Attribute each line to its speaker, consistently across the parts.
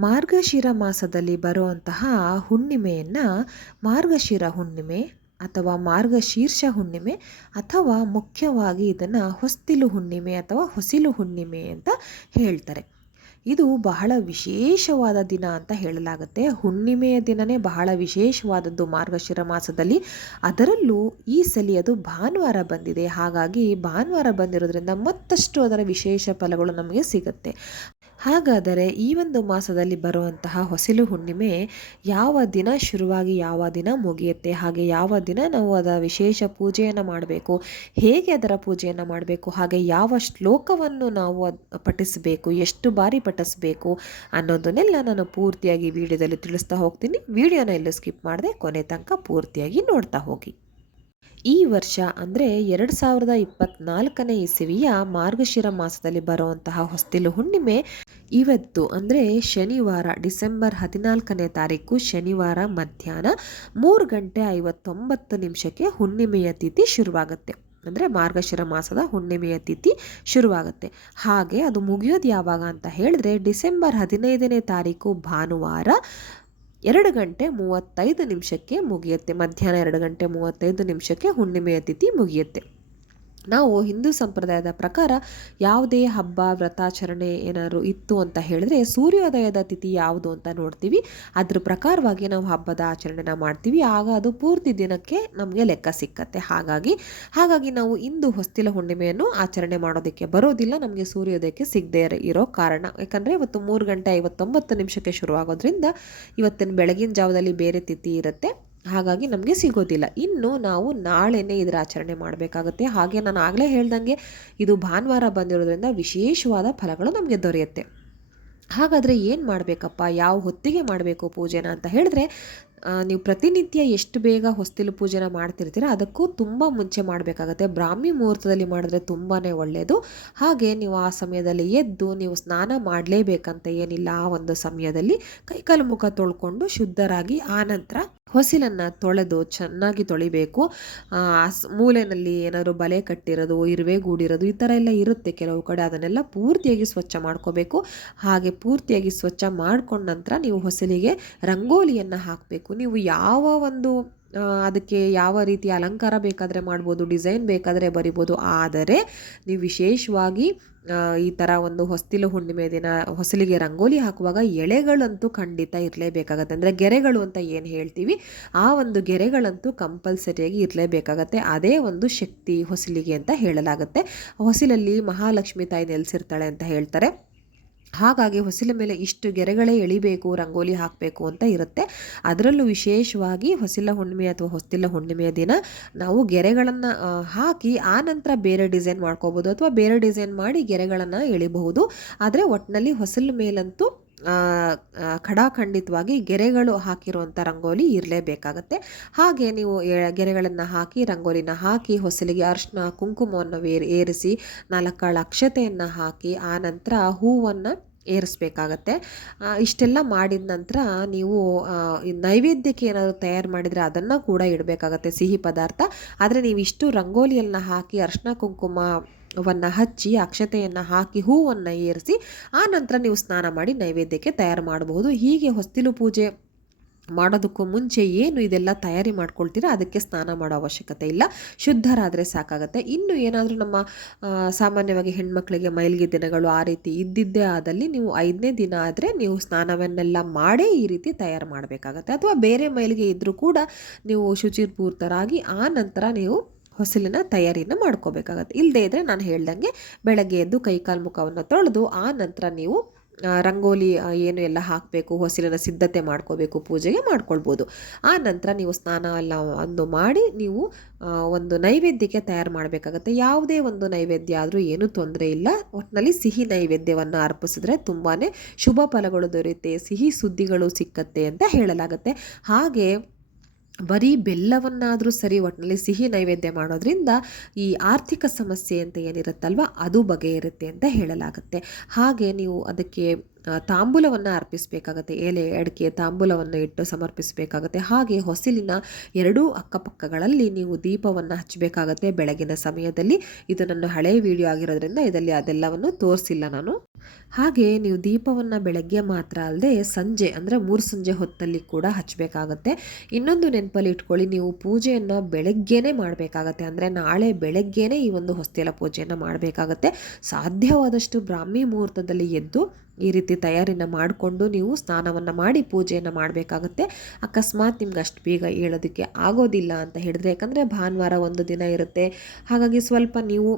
Speaker 1: ಮಾರ್ಗಶಿರ ಮಾಸದಲ್ಲಿ ಬರುವಂತಹ ಹುಣ್ಣಿಮೆಯನ್ನು ಮಾರ್ಗಶಿರ ಹುಣ್ಣಿಮೆ ಅಥವಾ ಮಾರ್ಗಶೀರ್ಷ ಹುಣ್ಣಿಮೆ ಅಥವಾ ಮುಖ್ಯವಾಗಿ ಇದನ್ನು ಹೊಸ್ತಿಲು ಹುಣ್ಣಿಮೆ ಅಥವಾ ಹೊಸಿಲು ಹುಣ್ಣಿಮೆ ಅಂತ ಹೇಳ್ತಾರೆ. ಇದು ಬಹಳ ವಿಶೇಷವಾದ ದಿನ ಅಂತ ಹೇಳಲಾಗುತ್ತೆ. ಹುಣ್ಣಿಮೆಯ ದಿನವೇ ಬಹಳ ವಿಶೇಷವಾದದ್ದು ಮಾರ್ಗಶಿರ ಮಾಸದಲ್ಲಿ. ಅದರಲ್ಲೂ ಈ ಸಲಿ ಅದು ಭಾನುವಾರ ಬಂದಿದೆ. ಹಾಗಾಗಿ ಭಾನುವಾರ ಬಂದಿರೋದ್ರಿಂದ ಮತ್ತಷ್ಟು ಅದರ ವಿಶೇಷ ಫಲಗಳು ನಮಗೆ ಸಿಗುತ್ತೆ. ಹಾಗಾದರೆ ಈ ಒಂದು ಮಾಸದಲ್ಲಿ ಬರುವಂತಹ ಹೊಸಲು ಹುಣ್ಣಿಮೆ ಯಾವ ದಿನ ಶುರುವಾಗಿ ಯಾವ ದಿನ ಮುಗಿಯುತ್ತೆ? ಹಾಗೆ ಯಾವ ದಿನ ನಾವು ಅದರ ವಿಶೇಷ ಪೂಜೆಯನ್ನು ಮಾಡಬೇಕು? ಹೇಗೆ ಅದರ ಪೂಜೆಯನ್ನು ಮಾಡಬೇಕು? ಹಾಗೆ ಯಾವ ಶ್ಲೋಕವನ್ನು ನಾವು ಪಠಿಸಬೇಕು? ಎಷ್ಟು ಬಾರಿ ಪಠಿಸಬೇಕು? ಅನ್ನೋದನ್ನೆಲ್ಲ ನಾನು ಪೂರ್ತಿಯಾಗಿ ವಿಡಿಯೋದಲ್ಲಿ ತಿಳಿಸ್ತಾ ಹೋಗ್ತೀನಿ. ವಿಡಿಯೋನ ಎಲ್ಲೂ ಸ್ಕಿಪ್ ಮಾಡದೆ ಕೊನೆ ತನಕ ಪೂರ್ತಿಯಾಗಿ ನೋಡ್ತಾ ಹೋಗಿ. ಈ ವರ್ಷ ಅಂದರೆ ಎರಡು ಸಾವಿರದ ಇಪ್ಪತ್ನಾಲ್ಕನೇ ಇಸವಿಯ ಮಾರ್ಗಶಿರ ಮಾಸದಲ್ಲಿ ಬರುವಂತಹ ಹೊಸ್ತಿಲು ಹುಣ್ಣಿಮೆ ಇವತ್ತು ಅಂದರೆ ಶನಿವಾರ ಡಿಸೆಂಬರ್ ಹದಿನಾಲ್ಕನೇ ತಾರೀಕು ಶನಿವಾರ ಮಧ್ಯಾಹ್ನ ಮೂರು ಗಂಟೆ ಐವತ್ತೊಂಬತ್ತು ನಿಮಿಷಕ್ಕೆ ಹುಣ್ಣಿಮೆಯ ತಿಥಿ ಶುರುವಾಗುತ್ತೆ. ಅಂದರೆ ಮಾರ್ಗಶಿರ ಮಾಸದ ಹುಣ್ಣಿಮೆಯ ತಿಥಿ ಶುರುವಾಗುತ್ತೆ. ಹಾಗೆ ಅದು ಮುಗಿಯೋದು ಯಾವಾಗ ಅಂತ ಹೇಳಿದ್ರೆ ಡಿಸೆಂಬರ್ ಹದಿನೈದನೇ ತಾರೀಕು ಭಾನುವಾರ ಎರಡು ಗಂಟೆ ಮೂವತ್ತೈದು ನಿಮಿಷಕ್ಕೆ ಮುಗಿಯುತ್ತೆ. ಮಧ್ಯಾಹ್ನ ಎರಡು ಗಂಟೆ ಮೂವತ್ತೈದು ನಿಮಿಷಕ್ಕೆ ಹುಣ್ಣಿಮೆಯ ತಿಥಿ ಮುಗಿಯುತ್ತೆ. ನಾವು ಹಿಂದೂ ಸಂಪ್ರದಾಯದ ಪ್ರಕಾರ ಯಾವುದೇ ಹಬ್ಬ, ವ್ರತಾಚರಣೆ ಏನಾದ್ರು ಇತ್ತು ಅಂತ ಹೇಳಿದ್ರೆ ಸೂರ್ಯೋದಯದ ತಿಥಿ ಯಾವುದು ಅಂತ ನೋಡ್ತೀವಿ. ಅದ್ರ ಪ್ರಕಾರವಾಗಿ ನಾವು ಹಬ್ಬದ ಆಚರಣೆನ ಮಾಡ್ತೀವಿ. ಆಗ ಅದು ಪೂರ್ತಿ ದಿನಕ್ಕೆ ನಮಗೆ ಲೆಕ್ಕ ಸಿಕ್ಕತ್ತೆ. ಹಾಗಾಗಿ ಹಾಗಾಗಿ ನಾವು ಇಂದು ಹೊಸ್ತಿಲ ಹುಣ್ಣಿಮೆಯನ್ನು ಆಚರಣೆ ಮಾಡೋದಕ್ಕೆ ಬರೋದಿಲ್ಲ. ನಮಗೆ ಸೂರ್ಯೋದಯಕ್ಕೆ ಸಿಗದೇ ಇರೋ ಕಾರಣ. ಯಾಕಂದರೆ ಇವತ್ತು ಮೂರು ಗಂಟೆ ಐವತ್ತೊಂಬತ್ತು ನಿಮಿಷಕ್ಕೆ ಶುರುವಾಗೋದ್ರಿಂದ ಇವತ್ತಿನ ಬೆಳಗಿನ ಜಾವದಲ್ಲಿ ಬೇರೆ ತಿಥಿ ಇರುತ್ತೆ. ಹಾಗಾಗಿ ನಮಗೆ ಸಿಗೋದಿಲ್ಲ. ಇನ್ನು ನಾವು ನಾಳೆನೇ ಇದರ ಆಚರಣೆ ಮಾಡಬೇಕಾಗುತ್ತೆ. ಹಾಗೆ ನಾನು ಆಗಲೇ ಹೇಳ್ದಂಗೆ ಇದು ಭಾನುವಾರ ಬಂದಿರೋದ್ರಿಂದ ವಿಶೇಷವಾದ ಫಲಗಳು ನಮಗೆ ದೊರೆಯುತ್ತೆ. ಹಾಗಾದರೆ ಏನು ಮಾಡಬೇಕಪ್ಪ? ಯಾವ ಹೊತ್ತಿಗೆ ಮಾಡಬೇಕು ಪೂಜೆನ ಅಂತ ಹೇಳಿದ್ರೆ ನೀವು ಪ್ರತಿನಿತ್ಯ ಎಷ್ಟು ಬೇಗ ಹೊಸ್ತಿಲು ಪೂಜೆನ ಮಾಡ್ತಿರ್ತೀರ ಅದಕ್ಕೂ ತುಂಬ ಮುಂಚೆ ಮಾಡಬೇಕಾಗತ್ತೆ. ಬ್ರಾಹ್ಮಿ ಮುಹೂರ್ತದಲ್ಲಿ ಮಾಡಿದ್ರೆ ತುಂಬಾ ಒಳ್ಳೆಯದು ಹಾಗೆ ನೀವು ಆ ಸಮಯದಲ್ಲಿ ಎದ್ದು ನೀವು ಸ್ನಾನ ಮಾಡಲೇಬೇಕಂತ ಏನಿಲ್ಲ ಆ ಒಂದು ಸಮಯದಲ್ಲಿ ಕೈಕಾಲು ಮುಖ ತೊಳ್ಕೊಂಡು ಶುದ್ಧರಾಗಿ ಆನಂತರ ಹೊಸಿಲನ್ನು ತೊಳೆದು ಚೆನ್ನಾಗಿ ತೊಳಿಬೇಕು. ಮೂಲೆಯಲ್ಲಿ ಏನಾದರೂ ಬಲೆ ಕಟ್ಟಿರೋದು, ಇರುವೆ ಗೂಡಿರೋದು ಈ ಥರ ಎಲ್ಲ ಇರುತ್ತೆ ಕೆಲವು ಕಡೆ. ಅದನ್ನೆಲ್ಲ ಪೂರ್ತಿಯಾಗಿ ಸ್ವಚ್ಛ ಮಾಡ್ಕೋಬೇಕು. ಹಾಗೆ ಪೂರ್ತಿಯಾಗಿ ಸ್ವಚ್ಛ ಮಾಡ್ಕೊಂಡ ನಂತರ ನೀವು ಹೊಸಲಿಗೆ ರಂಗೋಲಿಯನ್ನು ಹಾಕಬೇಕು. ನೀವು ಯಾವ ಒಂದು ಅದಕ್ಕೆ ಯಾವ ರೀತಿ ಅಲಂಕಾರ ಬೇಕಾದರೆ ಮಾಡ್ಬೋದು, ಡಿಸೈನ್ ಬೇಕಾದರೆ ಬರಿಬೋದು, ಆದರೆ ನೀವು ವಿಶೇಷವಾಗಿ ಈ ಥರ ಒಂದು ಹೊಸ್ತಿಲು ಹುಣ್ಣಿಮೆ ದಿನ ಹೊಸಲಿಗೆ ರಂಗೋಲಿ ಹಾಕುವಾಗ ಎಳೆಗಳಂತೂ ಖಂಡಿತ ಇರಲೇಬೇಕಾಗತ್ತೆ. ಅಂದರೆ ಗೆರೆಗಳು ಅಂತ ಏನು ಹೇಳ್ತೀವಿ, ಆ ಒಂದು ಗೆರೆಗಳಂತೂ ಕಂಪಲ್ಸರಿಯಾಗಿ ಇರಲೇಬೇಕಾಗತ್ತೆ. ಅದೇ ಒಂದು ಶಕ್ತಿ ಹೊಸಲಿಗೆ ಅಂತ ಹೇಳಲಾಗುತ್ತೆ. ಹೊಸಲಲ್ಲಿ ಮಹಾಲಕ್ಷ್ಮಿ ತಾಯಿ ನೆಲೆಸಿರ್ತಾಳೆ ಅಂತ ಹೇಳ್ತಾರೆ. ಹಾಗಾಗಿ ಹೊಸಿಲ ಮೇಲೆ ಇಷ್ಟು ಗೆರೆಗಳೇ ಎಳಿಬೇಕು, ರಂಗೋಲಿ ಹಾಕಬೇಕು ಅಂತ ಇರುತ್ತೆ. ಅದರಲ್ಲೂ ವಿಶೇಷವಾಗಿ ಹೊಸಿಲ ಹುಣ್ಣಿಮೆ ಅಥವಾ ಹೊಸ್ತಿಲ ಹುಣ್ಣಿಮೆಯ ದಿನ ನಾವು ಗೆರೆಗಳನ್ನು ಹಾಕಿ ಆ ನಂತರ ಬೇರೆ ಡಿಸೈನ್ ಮಾಡ್ಕೋಬೋದು ಅಥವಾ ಬೇರೆ ಡಿಸೈನ್ ಮಾಡಿ ಗೆರೆಗಳನ್ನು ಎಳಿಬಹುದು. ಆದರೆ ಒಟ್ಟಿನಲ್ಲಿ ಹೊಸಲ ಮೇಲಂತೂ ಖಡಾಖಂಡಿತವಾಗಿ ಗೆರೆಗಳು ಹಾಕಿರುವಂಥ ರಂಗೋಲಿ ಇರಲೇಬೇಕಾಗತ್ತೆ ಹಾಗೆ ನೀವು ಗೆರೆಗಳನ್ನು ಹಾಕಿ, ರಂಗೋಲಿನ ಹಾಕಿ, ಹೊಸಲಿಗೆ ಅರ್ಶನ, ಕುಂಕುಮವನ್ನು ಏರಿಸಿ, ನಾಲ್ಕಾಳ ಅಕ್ಷತೆಯನ್ನು ಹಾಕಿ, ಆ ನಂತರ ಹೂವನ್ನು ಏರಿಸ್ಬೇಕಾಗತ್ತೆ. ಇಷ್ಟೆಲ್ಲ ಮಾಡಿದ ನಂತರ ನೀವು ನೈವೇದ್ಯಕ್ಕೆ ಏನಾದರೂ ತಯಾರು ಮಾಡಿದರೆ ಅದನ್ನು ಕೂಡ ಇಡಬೇಕಾಗತ್ತೆ, ಸಿಹಿ ಪದಾರ್ಥ. ಆದರೆ ನೀವು ಇಷ್ಟು ರಂಗೋಲಿಯನ್ನು ಹಾಕಿ, ಅರ್ಶಿನ, ಕುಂಕುಮ ವನ್ನು ಹಚ್ಚಿ, ಅಕ್ಷತೆಯನ್ನು ಹಾಕಿ, ಹೂವನ್ನು ಏರಿಸಿ, ಆ ನಂತರ ನೀವು ಸ್ನಾನ ಮಾಡಿ ನೈವೇದ್ಯಕ್ಕೆ ತಯಾರು ಮಾಡಬಹುದು. ಹೀಗೆ ಹೊಸ್ತಿಲು ಪೂಜೆ ಮಾಡೋದಕ್ಕೂ ಮುಂಚೆ ಏನು ಇದೆಲ್ಲ ತಯಾರಿ ಮಾಡ್ಕೊಳ್ತೀರಾ, ಅದಕ್ಕೆ ಸ್ನಾನ ಮಾಡೋ ಅವಶ್ಯಕತೆ ಇಲ್ಲ. ಶುದ್ಧರಾದರೆ ಸಾಕಾಗುತ್ತೆ. ಇನ್ನು ಏನಾದರೂ ನಮ್ಮ ಸಾಮಾನ್ಯವಾಗಿ ಹೆಣ್ಮಕ್ಳಿಗೆ ಮೈಲಿಗೆ ದಿನಗಳು ಆ ರೀತಿ ಇದ್ದಿದ್ದೇ ಆದಲ್ಲಿ ನೀವು ಐದನೇ ದಿನ ಆದರೆ ನೀವು ಸ್ನಾನವನ್ನೆಲ್ಲ ಮಾಡೇ ಈ ರೀತಿ ತಯಾರು ಮಾಡಬೇಕಾಗತ್ತೆ. ಅಥವಾ ಬೇರೆ ಮೈಲಿಗೆ ಇದ್ದರೂ ಕೂಡ ನೀವು ಶುಚಿರ್ಪೂರ್ತರಾಗಿ ಆ ನಂತರ ನೀವು ಹೊಸಲಿನ ತಯಾರಿಯನ್ನು ಮಾಡ್ಕೋಬೇಕಾಗತ್ತೆ. ಇಲ್ಲದೇ ಇದ್ದರೆ ನಾನು ಹೇಳ್ದಂಗೆ ಬೆಳಗ್ಗೆ ಎದ್ದು ಕೈಕಾಲು ಮುಖವನ್ನು ತೊಳೆದು, ಆ ನಂತರ ನೀವು ರಂಗೋಲಿ ಏನು ಎಲ್ಲ ಹಾಕಬೇಕು, ಹೊಸಲಿನ ಸಿದ್ಧತೆ ಮಾಡ್ಕೋಬೇಕು, ಪೂಜೆಗೆ ಮಾಡ್ಕೊಳ್ಬೋದು. ಆ ನಂತರ ನೀವು ಸ್ನಾನ ಎಲ್ಲ ಒಂದು ಮಾಡಿ ನೀವು ಒಂದು ನೈವೇದ್ಯಕ್ಕೆ ತಯಾರು ಮಾಡಬೇಕಾಗತ್ತೆ. ಯಾವುದೇ ಒಂದು ನೈವೇದ್ಯ ಆದರೂ ಏನೂ ತೊಂದರೆ ಇಲ್ಲ. ಒಟ್ಟಿನಲ್ಲಿ ಸಿಹಿ ನೈವೇದ್ಯವನ್ನು ಅರ್ಪಿಸಿದ್ರೆ ತುಂಬಾ ಶುಭ ಫಲಗಳು ದೊರೆಯುತ್ತೆ, ಸಿಹಿ ಸುದ್ದಿಗಳು ಸಿಕ್ಕತ್ತೆ ಅಂತ ಹೇಳಲಾಗುತ್ತೆ. ಹಾಗೆ ಬರೀ ಬೆಲ್ಲವನ್ನಾದರೂ ಸರಿ ಒಟ್ಟಿನಲ್ಲಿ ಸಿಹಿ ನೈವೇದ್ಯ ಮಾಡೋದ್ರಿಂದ ಈ ಆರ್ಥಿಕ ಸಮಸ್ಯೆ ಅಂತ ಏನಿರುತ್ತಲ್ವ, ಅದು ಬಗೆಯಿರುತ್ತೆ ಅಂತ ಹೇಳಲಾಗುತ್ತೆ. ಹಾಗೆ ನೀವು ಅದಕ್ಕೆ ತಾಂಬೂಲವನ್ನು ಅರ್ಪಿಸಬೇಕಾಗತ್ತೆ. ಎಲೆ, ಅಡಿಕೆ, ತಾಂಬೂಲವನ್ನು ಇಟ್ಟು ಸಮರ್ಪಿಸಬೇಕಾಗತ್ತೆ. ಹಾಗೆ ಹೊಸಿಲಿನ ಎರಡೂ ಅಕ್ಕಪಕ್ಕಗಳಲ್ಲಿ ನೀವು ದೀಪವನ್ನು ಹಚ್ಚಬೇಕಾಗತ್ತೆ ಬೆಳಗಿನ ಸಮಯದಲ್ಲಿ. ಇದು ನನ್ನ ಹಳೆಯ ವಿಡಿಯೋ ಆಗಿರೋದ್ರಿಂದ ಇದರಲ್ಲಿ ಅದೆಲ್ಲವನ್ನು ತೋರಿಸಿಲ್ಲ ನಾನು. ಹಾಗೆ ನೀವು ದೀಪವನ್ನು ಬೆಳಗ್ಗೆ ಮಾತ್ರ ಅಲ್ಲದೆ ಸಂಜೆ, ಅಂದರೆ ಮೂರು ಸಂಜೆ ಹೊತ್ತಲ್ಲಿ ಕೂಡ ಹಚ್ಚಬೇಕಾಗತ್ತೆ ಇನ್ನೊಂದು ನೆನಪಲ್ಲಿ ಇಟ್ಕೊಳ್ಳಿ, ನೀವು ಪೂಜೆಯನ್ನು ಬೆಳಗ್ಗೆನೇ ಮಾಡಬೇಕಾಗತ್ತೆ. ಅಂದರೆ ನಾಳೆ ಬೆಳಗ್ಗೆನೇ ಈ ಒಂದು ಹೊಸ್ತಿಲ ಪೂಜೆಯನ್ನು ಮಾಡಬೇಕಾಗತ್ತೆ. ಸಾಧ್ಯವಾದಷ್ಟು ಬ್ರಾಹ್ಮಿ ಮುಹೂರ್ತದಲ್ಲಿ ಎದ್ದು ಈ ರೀತಿ ತಯಾರಿನ ಮಾಡಿಕೊಂಡು ನೀವು ಸ್ನಾನವನ್ನು ಮಾಡಿ ಪೂಜೆಯನ್ನು ಮಾಡಬೇಕಾಗುತ್ತೆ. ಅಕಸ್ಮಾತ್ ನಿಮ್ಗೆ ಅಷ್ಟು ಬೇಗ ಹೇಳೋದಕ್ಕೆ ಆಗೋದಿಲ್ಲ ಅಂತ ಹೇಳಿದ್ರೆ, ಯಾಕಂದರೆ ಭಾನುವಾರ ಒಂದು ದಿನ ಇರುತ್ತೆ. ಹಾಗಾಗಿ ಸ್ವಲ್ಪ ನೀವು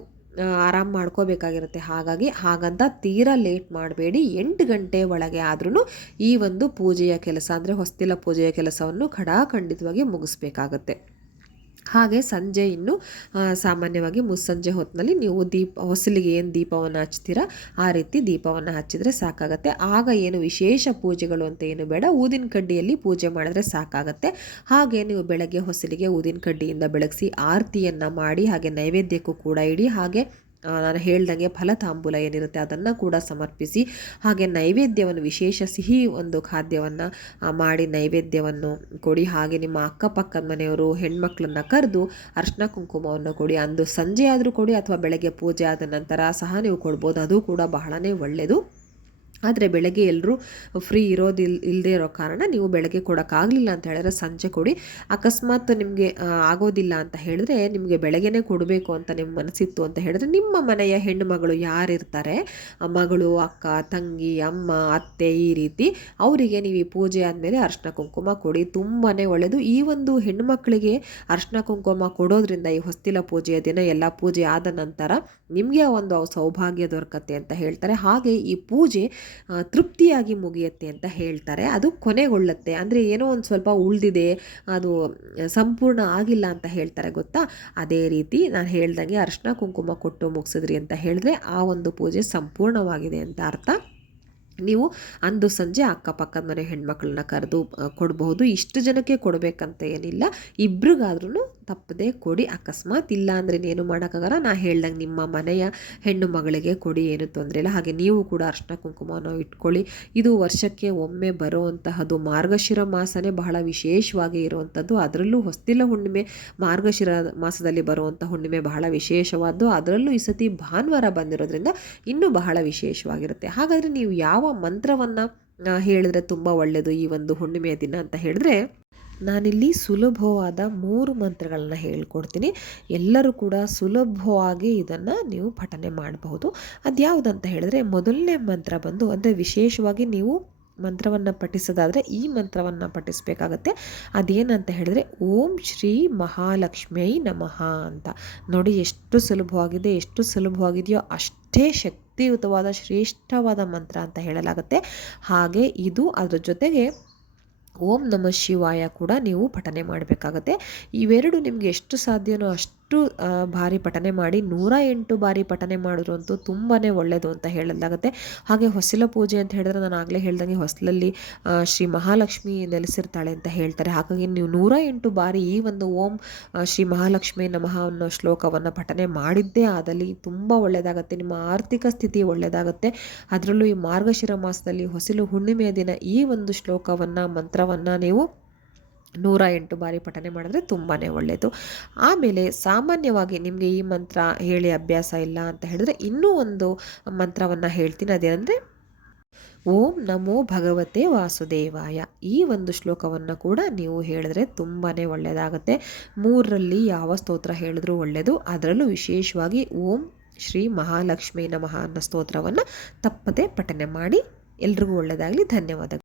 Speaker 1: ಆರಾಮ್ ಮಾಡ್ಕೋಬೇಕಾಗಿರುತ್ತೆ. ಹಾಗಾಗಿ ಹಾಗಂತ ತೀರಾ ಲೇಟ್ ಮಾಡಬೇಡಿ. ಎಂಟು ಗಂಟೆ ಒಳಗೆ ಆದ್ರೂ ಈ ಒಂದು ಪೂಜೆಯ ಕೆಲಸ ಅಂದರೆ ಹೊಸ್ತಿಲ ಪೂಜೆಯ ಕೆಲಸವನ್ನು ಖಡಾಖಂಡಿತವಾಗಿ ಮುಗಿಸ್ಬೇಕಾಗತ್ತೆ. ಹಾಗೆ ಸಂಜೆ ಇನ್ನು ಸಾಮಾನ್ಯವಾಗಿ ಮುಸ್ಸಂಜೆ ಹೊತ್ತಿನಲ್ಲಿ ನೀವು ದೀಪ, ಹೊಸಲಿಗೆ ಏನು ದೀಪವನ್ನು ಹಚ್ತೀರಾ, ಆ ರೀತಿ ದೀಪವನ್ನು ಹಚ್ಚಿದರೆ ಸಾಕಾಗತ್ತೆ. ಆಗ ಏನು ವಿಶೇಷ ಪೂಜೆಗಳು ಅಂತ ಏನು ಬೇಡ, ಊದಿನ ಕಡ್ಡಿಯಲ್ಲಿ ಪೂಜೆ ಮಾಡಿದ್ರೆ ಸಾಕಾಗತ್ತೆ. ಹಾಗೆ ನೀವು ಬೆಳಗ್ಗೆ ಹೊಸಲಿಗೆ ಊದಿನ ಕಡ್ಡಿಯಿಂದ ಬೆಳಗಿಸಿ ಆರತಿಯನ್ನು ಮಾಡಿ, ಹಾಗೆ ನೈವೇದ್ಯಕ್ಕೂ ಕೂಡ ಇಡಿ, ಹಾಗೆ ನಾನು ಹೇಳ್ದಂಗೆ ಫಲತಾಂಬೂಲ ಏನಿರುತ್ತೆ ಅದನ್ನು ಕೂಡ ಸಮರ್ಪಿಸಿ ಹಾಗೆ ನೈವೇದ್ಯವನ್ನು ವಿಶೇಷ ಸಿಹಿ ಒಂದು ಖಾದ್ಯವನ್ನು ಮಾಡಿ ನೈವೇದ್ಯವನ್ನು ಕೊಡಿ. ಹಾಗೆ ನಿಮ್ಮ ಅಕ್ಕಪಕ್ಕದ ಮನೆಯವರು, ಹೆಣ್ಮಕ್ಳನ್ನ ಕರೆದು ಅರ್ಶನ ಕುಂಕುಮವನ್ನು ಕೊಡಿ. ಅಂದು ಸಂಜೆ ಆದರೂ ಕೊಡಿ ಅಥವಾ ಬೆಳಗ್ಗೆ ಪೂಜೆ ಆದ ನಂತರ ಸಹ ನೀವು ಕೊಡ್ಬೋದು. ಅದು ಕೂಡ ಬಹಳನೇ ಒಳ್ಳೆಯದು ಆದರೆ ಬೆಳಗ್ಗೆ ಎಲ್ಲರೂ ಫ್ರೀ ಇರೋದಿಲ್ ಇಲ್ಲದೆ ಇರೋ ಕಾರಣ ನೀವು ಬೆಳಗ್ಗೆ ಕೊಡೋಕ್ಕಾಗಲಿಲ್ಲ ಅಂತ ಹೇಳಿದ್ರೆ ಸಂಜೆ ಕೊಡಿ. ಅಕಸ್ಮಾತ್ ನಿಮಗೆ ಆಗೋದಿಲ್ಲ ಅಂತ ಹೇಳಿದ್ರೆ ನಿಮಗೆ ಬೆಳಗ್ಗೆನೇ ಕೊಡಬೇಕು ಅಂತ ನಿಮ್ಮ ಮನಸ್ಸಿತ್ತು ಅಂತ ಹೇಳಿದ್ರೆ ನಿಮ್ಮ ಮನೆಯ ಹೆಣ್ಣು ಮಗಳು ಯಾರಿರ್ತಾರೆ ಮಗಳು, ಅಕ್ಕ, ತಂಗಿ, ಅಮ್ಮ, ಅತ್ತೆ ಈ ರೀತಿ ಅವರಿಗೆ ನೀವು ಈ ಪೂಜೆ ಆದಮೇಲೆ ಅರ್ಶಿನ ಕುಂಕುಮ ಕೊಡಿ. ತುಂಬಾ ಒಳ್ಳೆಯದು ಈ ಒಂದು ಹೆಣ್ಣುಮಕ್ಕಳಿಗೆ ಅರ್ಶಿನ ಕುಂಕುಮ ಕೊಡೋದ್ರಿಂದ ಈ ಹೊಸ್ತಿಲ ಪೂಜೆಯ ದಿನ, ಎಲ್ಲ ಪೂಜೆ ಆದ ನಂತರ ನಿಮಗೆ ಒಂದು ಸೌಭಾಗ್ಯ ದೊರಕತ್ತೆ ಅಂತ ಹೇಳ್ತಾರೆ. ಹಾಗೆ ಈ ಪೂಜೆ ತೃಪ್ತಿಯಾಗಿ ಮುಗಿಯುತ್ತೆ ಅಂತ ಹೇಳ್ತಾರೆ. ಅದು ಕೊನೆಗೊಳ್ಳುತ್ತೆ. ಅಂದರೆ ಏನೋ ಒಂದು ಸ್ವಲ್ಪ ಉಳಿದಿದೆ, ಅದು ಸಂಪೂರ್ಣ ಆಗಿಲ್ಲ ಅಂತ ಹೇಳ್ತಾರೆ ಗೊತ್ತಾ? ಅದೇ ರೀತಿ ನಾನು ಹೇಳ್ದಂಗೆ ಅರ್ಶಿನ ಕುಂಕುಮ ಕೊಟ್ಟು ಮುಗಿಸಿದ್ರಿ ಅಂತ ಹೇಳಿದ್ರೆ ಆ ಒಂದು ಪೂಜೆ ಸಂಪೂರ್ಣವಾಗಿದೆ ಅಂತ ಅರ್ಥ. ನೀವು ಅಂದು ಸಂಜೆ ಅಕ್ಕಪಕ್ಕದ ಮನೆ ಹೆಣ್ಮಕ್ಳನ್ನ ಕರೆದು ಕೊಡಬಹುದು. ಇಷ್ಟು ಜನಕ್ಕೆ ಕೊಡಬೇಕಂತ ಏನಿಲ್ಲ. ಇಬ್ರಿಗಾದ್ರೂ ತಪ್ಪದೆ ಕೊಡಿ. ಅಕಸ್ಮಾತ್ ಇಲ್ಲ ಅಂದರೆ ಏನು ಮಾಡೋಕ್ಕಾಗಲ್ಲ. ನಾ ಹೇಳ್ದಂಗೆ ನಿಮ್ಮ ಮನೆಯ ಹೆಣ್ಣು ಮಗಳಿಗೆ ಕೊಡಿ, ಏನು ತೊಂದರೆ ಇಲ್ಲ. ಹಾಗೆ ನೀವು ಕೂಡ ಅರ್ಶಿನ ಕುಂಕುಮವನ್ನು ಇಟ್ಕೊಳ್ಳಿ. ಇದು ವರ್ಷಕ್ಕೆ ಒಮ್ಮೆ ಬರುವಂತಹದ್ದು. ಮಾರ್ಗಶಿರ ಮಾಸನೇ ಬಹಳ ವಿಶೇಷವಾಗಿ ಇರುವಂಥದ್ದು ಅದರಲ್ಲೂ ಹೊಸ್ತಿಲ ಹುಣ್ಣಿಮೆ, ಮಾರ್ಗಶಿರ ಮಾಸದಲ್ಲಿ ಬರುವಂಥ ಹುಣ್ಣಿಮೆ ಬಹಳ ವಿಶೇಷವಾದ್ದು. ಅದರಲ್ಲೂ ಈ ಸತಿ ಭಾನುವಾರ ಬಂದಿರೋದ್ರಿಂದ ಇನ್ನೂ ಬಹಳ ವಿಶೇಷವಾಗಿರುತ್ತೆ. ಹಾಗಾದರೆ ನೀವು ಯಾವ ಮಂತ್ರವನ್ನು ಹೇಳಿದ್ರೆ ತುಂಬ ಒಳ್ಳೆಯದು ಈ ಒಂದು ಹುಣ್ಣಿಮೆಯ ದಿನ ಅಂತ ಹೇಳಿದ್ರೆ, ನಾನಿಲ್ಲಿ ಸುಲಭವಾದ ಮೂರು ಮಂತ್ರಗಳನ್ನ ಹೇಳ್ಕೊಡ್ತೀನಿ. ಎಲ್ಲರೂ ಕೂಡ ಸುಲಭವಾಗಿ ಇದನ್ನು ನೀವು ಪಠನೆ ಮಾಡಬಹುದು. ಅದ್ಯಾವುದಂತ ಹೇಳಿದ್ರೆ, ಮೊದಲನೇ ಮಂತ್ರ ಬಂದು ಅಂದರೆ ವಿಶೇಷವಾಗಿ ನೀವು ಮಂತ್ರವನ್ನು ಪಠಿಸೋದಾದರೆ ಈ ಮಂತ್ರವನ್ನು ಪಠಿಸಬೇಕಾಗತ್ತೆ. ಅದೇನಂತ ಹೇಳಿದ್ರೆ, ಓಂ ಶ್ರೀ ಮಹಾಲಕ್ಷ್ಮೀ ನಮಃ ಅಂತ. ನೋಡಿ, ಎಷ್ಟು ಸುಲಭವಾಗಿದೆ, ಎಷ್ಟು ಸುಲಭವಾಗಿದೆಯೋ ಅಷ್ಟೇ ಶಕ್ತಿಯುತವಾದ, ಶ್ರೇಷ್ಠವಾದ ಮಂತ್ರ ಅಂತ ಹೇಳಲಾಗುತ್ತೆ. ಹಾಗೆ ಇದು ಅದರ ಜೊತೆಗೆ ಓಂ ನಮ ಶಿವಾಯ ಕೂಡ ನೀವು ಪಠನೆ ಮಾಡಬೇಕಾಗತ್ತೆ. ಇವೆರಡು ನಿಮಗೆ ಎಷ್ಟು ಸಾಧ್ಯನೋ ಅಷ್ಟು ಬಾರಿ ಪಠನೆ ಮಾಡಿ, ನೂರ ಎಂಟು ಬಾರಿ ಪಠನೆ ಮಾಡಿದ್ರು ಅಂತೂ ತುಂಬಾ ಒಳ್ಳೆಯದು ಅಂತ ಹೇಳಲಾಗುತ್ತೆ. ಹಾಗೆ ಹೊಸಲ ಪೂಜೆ ಅಂತ ಹೇಳಿದ್ರೆ ನಾನು ಆಗಲೇ ಹೇಳ್ದಂಗೆ ಹೊಸಲಲ್ಲಿ ಶ್ರೀ ಮಹಾಲಕ್ಷ್ಮಿ ನೆಲೆಸಿರ್ತಾಳೆ ಅಂತ ಹೇಳ್ತಾರೆ. ಹಾಗಾಗಿ ನೀವು ನೂರ ಎಂಟು ಬಾರಿ ಈ ಒಂದು ಓಂ ಶ್ರೀ ಮಹಾಲಕ್ಷ್ಮಿ ನಮಃ ಅನ್ನೋ ಶ್ಲೋಕವನ್ನು ಪಠನೆ ಮಾಡಿದ್ದೇ ಆದಲ್ಲಿ ತುಂಬ ಒಳ್ಳೆಯದಾಗುತ್ತೆ ನಿಮ್ಮ ಆರ್ಥಿಕ ಸ್ಥಿತಿ ಒಳ್ಳೆಯದಾಗುತ್ತೆ ಅದರಲ್ಲೂ ಈ ಮಾರ್ಗಶಿರ ಮಾಸದಲ್ಲಿ ಹೊಸಲು ಹುಣ್ಣಿಮೆಯ ದಿನ ಈ ಒಂದು ಶ್ಲೋಕವನ್ನು, ಮಂತ್ರವನ್ನು ನೀವು ನೂರ ಎಂಟು ಬಾರಿ ಪಠನೆ ಮಾಡಿದ್ರೆ ತುಂಬಾ ಒಳ್ಳೆಯದು ಆಮೇಲೆ ಸಾಮಾನ್ಯವಾಗಿ ನಿಮಗೆ ಈ ಮಂತ್ರ ಹೇಳಿ ಅಭ್ಯಾಸ ಇಲ್ಲ ಅಂತ ಹೇಳಿದ್ರೆ ಇನ್ನೂ ಒಂದು ಮಂತ್ರವನ್ನು ಹೇಳ್ತೀನಿ. ಅದೇನೆಂದರೆ, ಓಂ ನಮೋ ಭಗವತೆ ವಾಸುದೇವಾಯ. ಈ ಒಂದು ಶ್ಲೋಕವನ್ನು ಕೂಡ ನೀವು ಹೇಳಿದ್ರೆ ತುಂಬಾ ಒಳ್ಳೆಯದಾಗುತ್ತೆ ಮೂರರಲ್ಲಿ ಯಾವ ಸ್ತೋತ್ರ ಹೇಳಿದ್ರೂ ಒಳ್ಳೆಯದು ಅದರಲ್ಲೂ ವಿಶೇಷವಾಗಿ ಓಂ ಶ್ರೀ ಮಹಾಲಕ್ಷ್ಮೀ ನಮಃ ಅನ್ನೋ ಸ್ತೋತ್ರವನ್ನು ತಪ್ಪದೆ ಪಠನೆ ಮಾಡಿ ಎಲ್ರಿಗೂ ಒಳ್ಳೆಯದಾಗಲಿ ಧನ್ಯವಾದಗಳು.